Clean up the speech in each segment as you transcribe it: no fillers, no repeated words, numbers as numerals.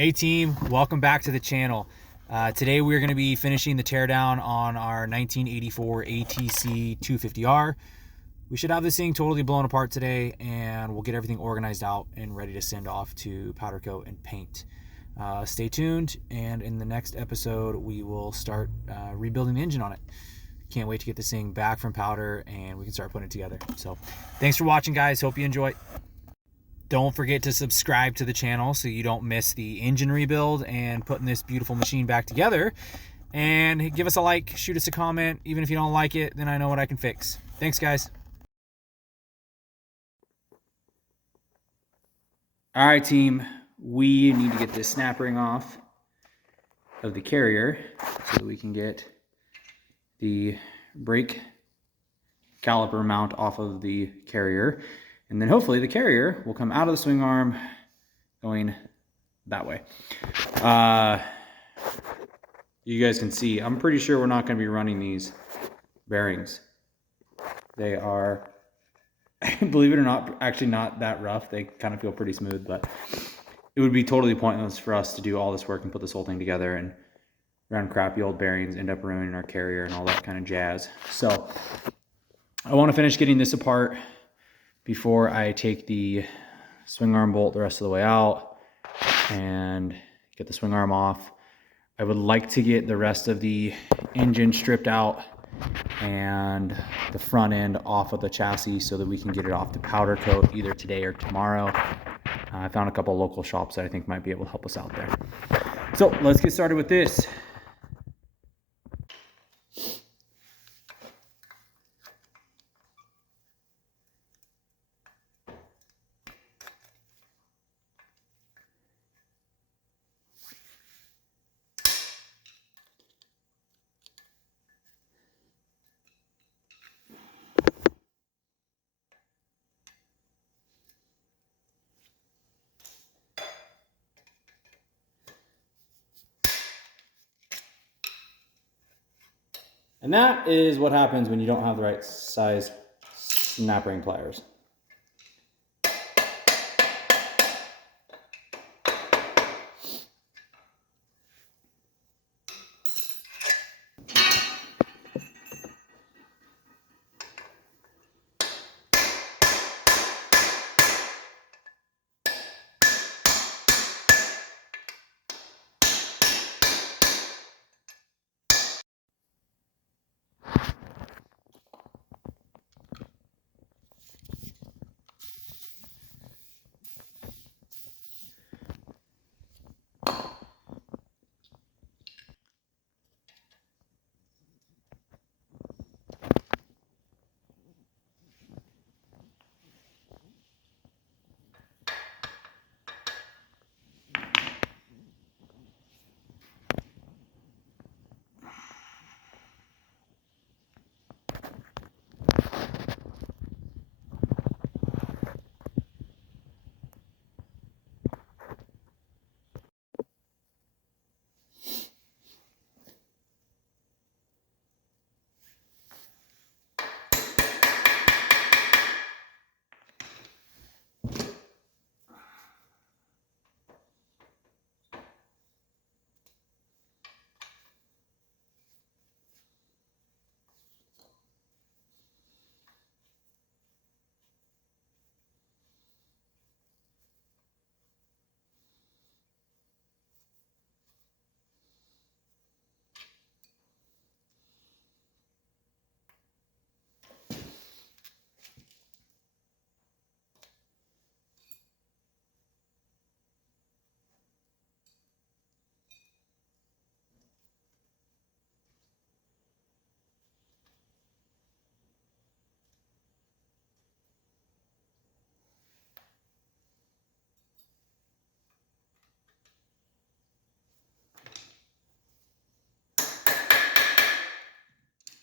Hey team, welcome back to the channel. Today we're going to be finishing the teardown on our 1984 ATC250R. We should have this thing totally blown apart today, and we'll get everything organized out and ready to send off to powder coat and paint. Stay tuned, and in the next episode we will start rebuilding the engine on it. Can't wait to get this thing back from powder and we can start putting it together. So thanks for watching, guys. Hope you enjoy. Don't forget to subscribe to the channel so you don't miss the engine rebuild and putting this beautiful machine back together. And give us a like, shoot us a comment. Even if you don't like it, then I know what I can fix. Thanks, guys. All right, team. We need to get this snap ring off of the carrier so that we can get the brake caliper mount off of the carrier. And then hopefully the carrier will come out of the swing arm going that way. You guys can see, I'm pretty sure we're not going to be running these bearings. They are, believe it or not, actually not that rough. They kind of feel pretty smooth, but it would be totally pointless for us to do all this work and put this whole thing together and run crappy old bearings, end up ruining our carrier and all that kind of jazz. So I want to finish getting this apart before I take the swing arm bolt the rest of the way out and get the swing arm off. I would like to get the rest of the engine stripped out and the front end off of the chassis so that we can get it off to powder coat either today or tomorrow. I found a couple local shops that I think might be able to help us out there. So let's get started with this. And that is what happens when you don't have the right size snap ring pliers.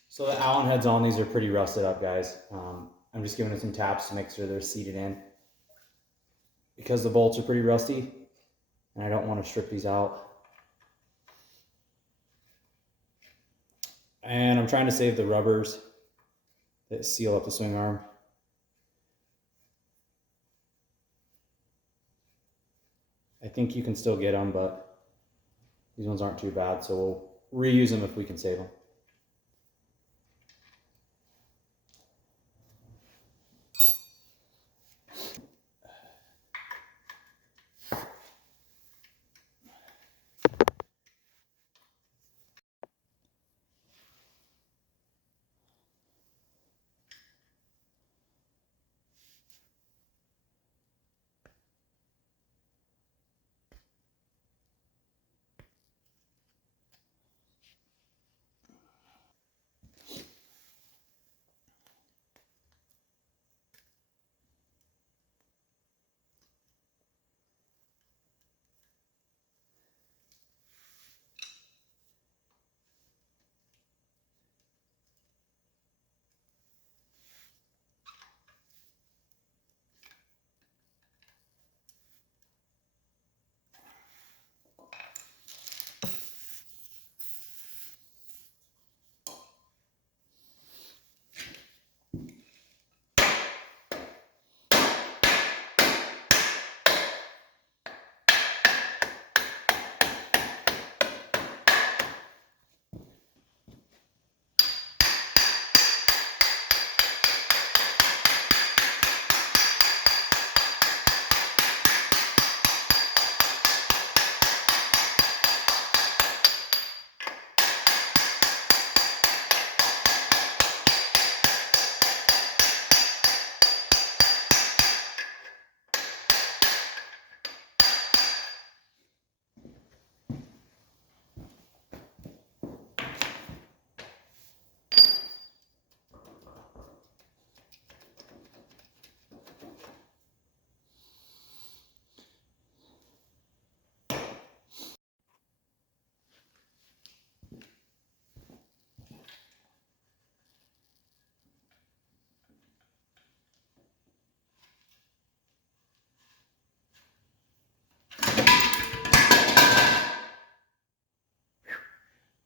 So the Allen heads on these are pretty rusted up, guys. I'm just giving it some taps to make sure they're seated in because the bolts are pretty rusty and I don't want to strip these out. And I'm trying to save the rubbers that seal up the swing arm. I think you can still get them, but these ones aren't too bad, so we'll reuse them if we can save them.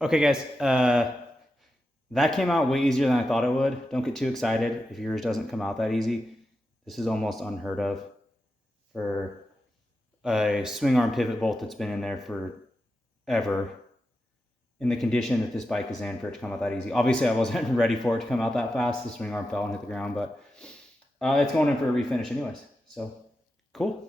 Okay guys, that came out way easier than I thought it would. Don't get too excited if yours doesn't come out that easy. This is almost unheard of for a swing arm pivot bolt that's been in there forever. In the condition that this bike is in, for it to come out that easy. Obviously I wasn't ready for it to come out that fast. The swing arm fell and hit the ground, but it's going in for a refinish anyways. So cool.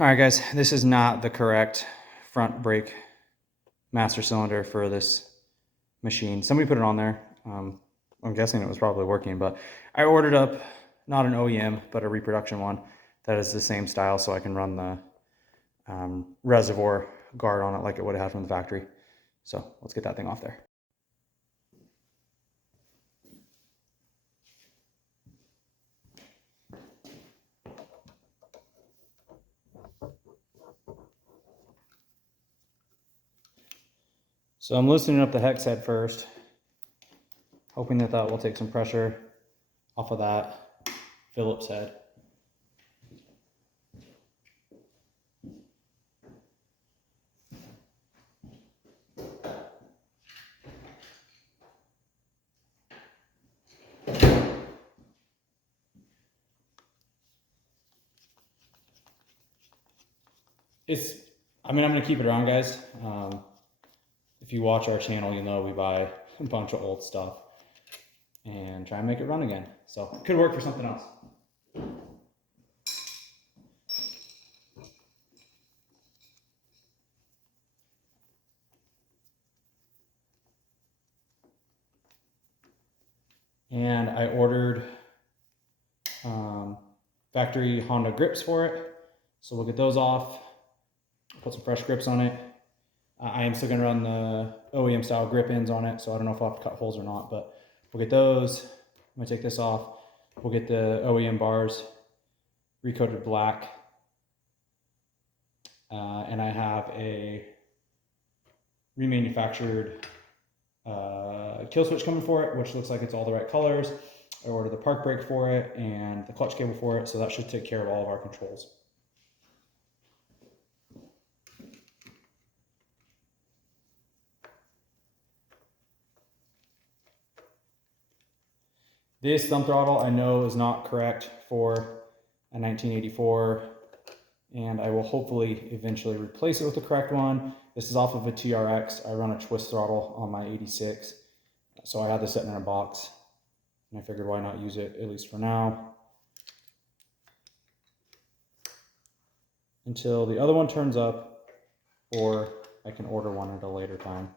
All right, guys, this is not the correct front brake master cylinder for this machine. Somebody put it on there. I'm guessing it was probably working, but I ordered up not an OEM, but a reproduction one that is the same style, so I can run the reservoir guard on it like it would have had from the factory. So let's get that thing off there. So I'm loosening up the hex head first, hoping that that will take some pressure off of that Phillips head. I'm going to keep it around, guys. If you watch our channel, you'll know we buy a bunch of old stuff and try and make it run again. So it could work for something else. And I ordered factory Honda grips for it. So we'll get those off, put some fresh grips on it. I am still going to run the OEM style grip ends on it, so I don't know if I'll have to cut holes or not, but we'll get those. I'm going to take this off. We'll get the OEM bars recoated black. And I have a remanufactured kill switch coming for it, which looks like it's all the right colors. I ordered the park brake for it and the clutch cable for it, so that should take care of all of our controls. This thumb throttle I know is not correct for a 1984, and I will hopefully eventually replace it with the correct one. This is off of a TRX. I run a twist throttle on my 86, so I had this sitting in a box, and I figured why not use it, at least for now, until the other one turns up, or I can order one at a later time.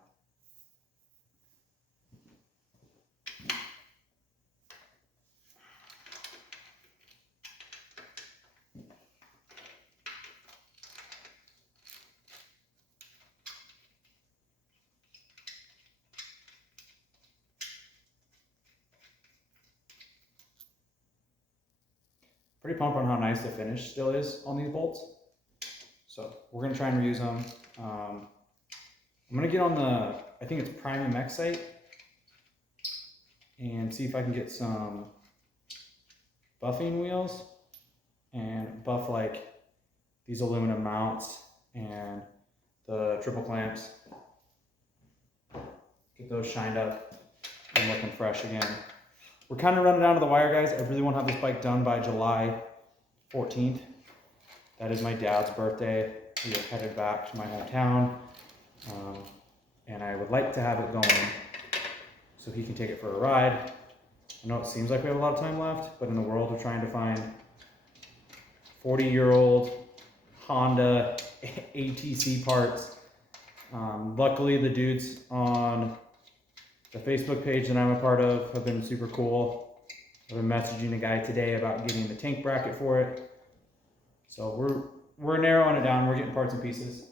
Pretty pumped on how nice the finish still is on these bolts. So we're gonna try and reuse them. I'm gonna get on the, I think it's Prime MX site, and see if I can get some buffing wheels and buff like these aluminum mounts and the triple clamps. Get those shined up and looking fresh again. We're kind of running down to the wire, guys. I really want to have this bike done by July 14th. That is my dad's birthday. We are headed back to my hometown. And I would like to have it going so he can take it for a ride. I know it seems like we have a lot of time left, but in the world of trying to find 40-year-old Honda ATC parts, luckily the dudes on the Facebook page that I'm a part of have been super cool. I've been messaging a guy today about getting the tank bracket for it. So we're narrowing it down. We're getting parts and pieces.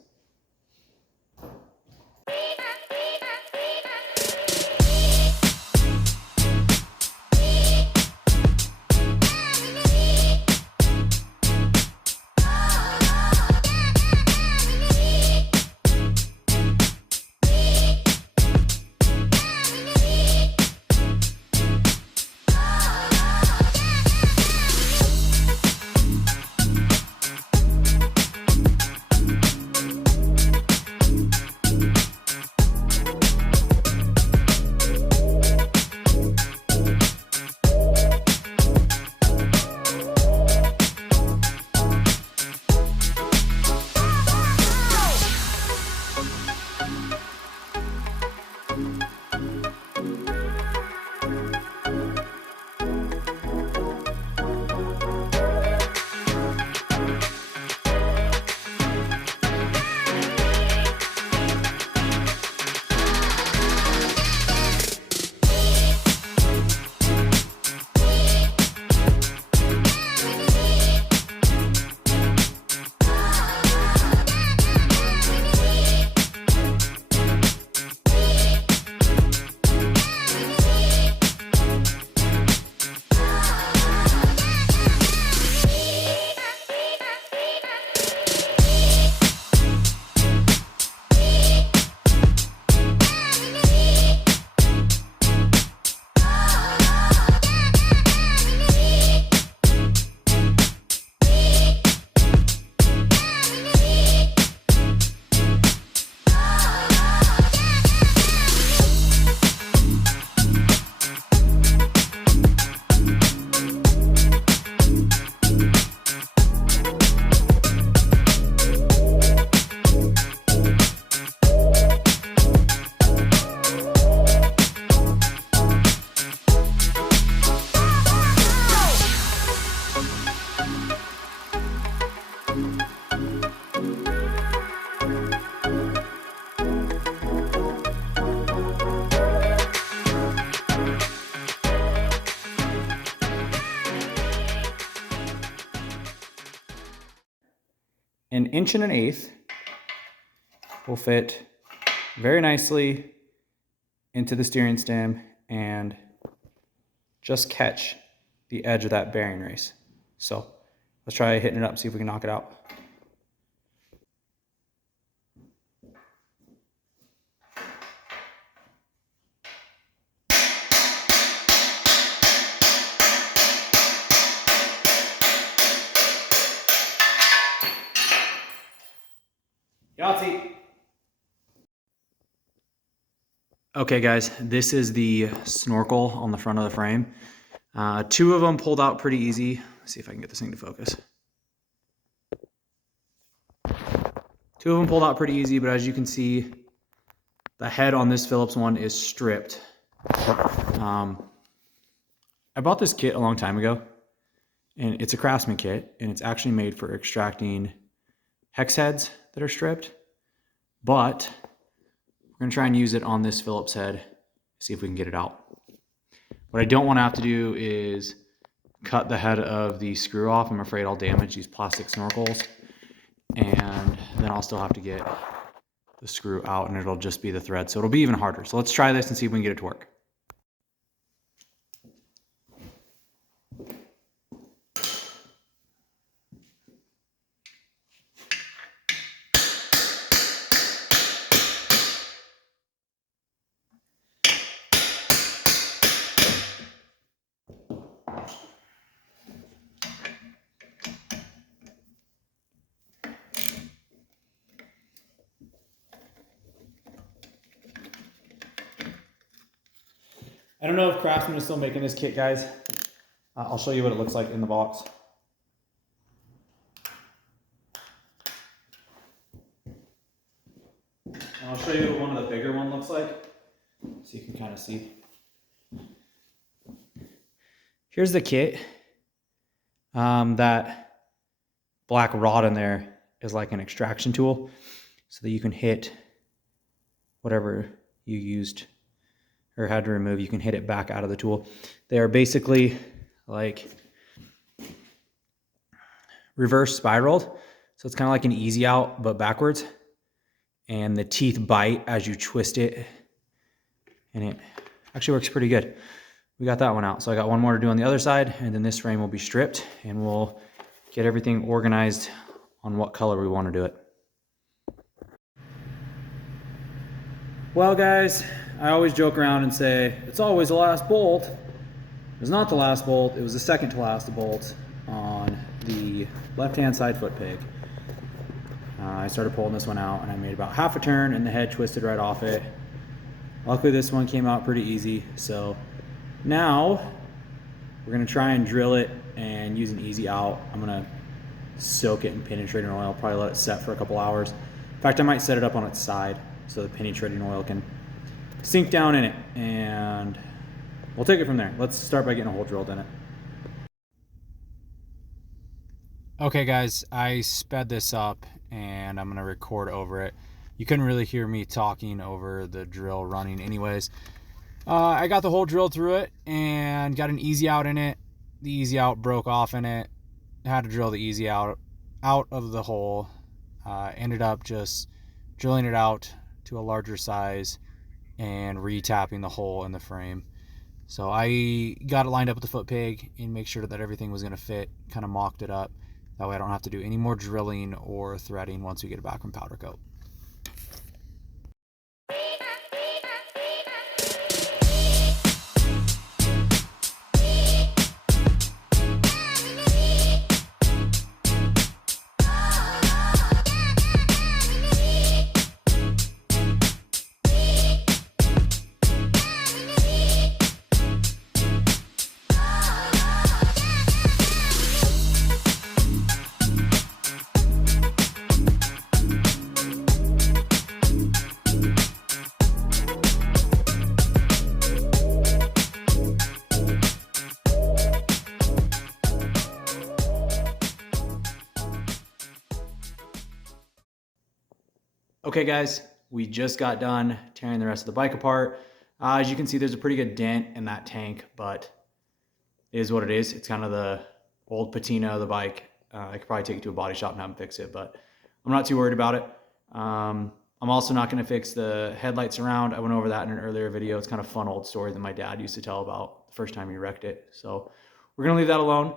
an 1.1" will fit very nicely into the steering stem and just catch the edge of that bearing race. So let's try hitting it up, see if we can knock it out. Yahtzee! Okay guys, this is the snorkel on the front of the frame. 2 of them pulled out pretty easy. Let's see if I can get this thing to focus. 2 of them pulled out pretty easy, but as you can see, the head on this Phillips one is stripped. I bought this kit a long time ago, and it's a Craftsman kit, and it's actually made for extracting hex heads that are stripped, but we're gonna try and use it on this Phillips head, see if we can get it out. What I don't want to have to do is cut the head of the screw off. I'm afraid I'll damage these plastic snorkels, and then I'll still have to get the screw out, and it'll just be the thread, so it'll be even harder. So let's try this and see if we can get it to work. I don't know if Craftsman is still making this kit, guys. I'll show you what it looks like in the box. And I'll show you what one of the bigger one looks like, so you can kind of see. Here's the kit. That black rod in there is like an extraction tool, so that you can hit whatever you used or had to remove, you can hit it back out of the tool. They are basically like reverse spiraled. So it's kind of like an easy out, but backwards. And the teeth bite as you twist it. And it actually works pretty good. We got that one out. So I got one more to do on the other side, and then this frame will be stripped, and we'll get everything organized on what color we want to do it. Well guys, I always joke around and say, it's always the last bolt. It was not the last bolt, it was the second to last bolt on the left-hand side foot peg. I started pulling this one out, and I made about half a turn, and the head twisted right off it. Luckily this one came out pretty easy, so now we're gonna try and drill it and use an easy out. I'm gonna soak it in penetrating oil, probably let it set for a couple hours. In fact, I might set it up on its side so the penetrating oil can sink down in it, and we'll take it from there. Let's start by getting a hole drilled in it. Okay guys, I sped this up and I'm gonna record over it. You couldn't really hear me talking over the drill running anyways. I got the hole drilled through it and got an easy out in it. The easy out broke off in it. I had to drill the easy out of the hole. Ended up just drilling it out to a larger size and re-tapping the hole in the frame. So I got it lined up with the foot peg and make sure that everything was going to fit, kind of mocked it up. That way I don't have to do any more drilling or threading once we get it back from powder coat. Okay guys, we just got done tearing the rest of the bike apart. As you can see, there's a pretty good dent in that tank, but it is what it is. It's kind of the old patina of the bike. I could probably take it to a body shop and have them fix it, but I'm not too worried about it. I'm also not going to fix the headlights around. I went over that in an earlier video. It's kind of a fun old story that my dad used to tell about the first time he wrecked it. So we're going to leave that alone.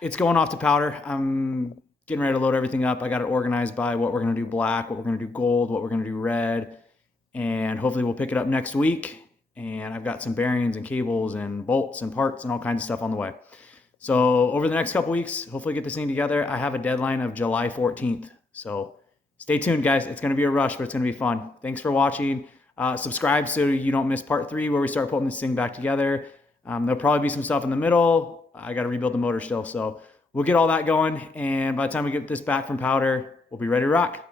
It's going off to powder. I'm getting ready to load everything up. I got it organized by what we're going to do black, what we're going to do gold, what we're going to do red, and hopefully we'll pick it up next week. And I've got some bearings and cables and bolts and parts and all kinds of stuff on the way. So over the next couple weeks, hopefully get this thing together. I have a deadline of July 14th. So stay tuned, guys. It's going to be a rush, but it's going to be fun. Thanks for watching. Subscribe so you don't miss part 3 where we start putting this thing back together. There'll probably be some stuff in the middle. I got to rebuild the motor still. So we'll get all that going. And by the time we get this back from powder, we'll be ready to rock.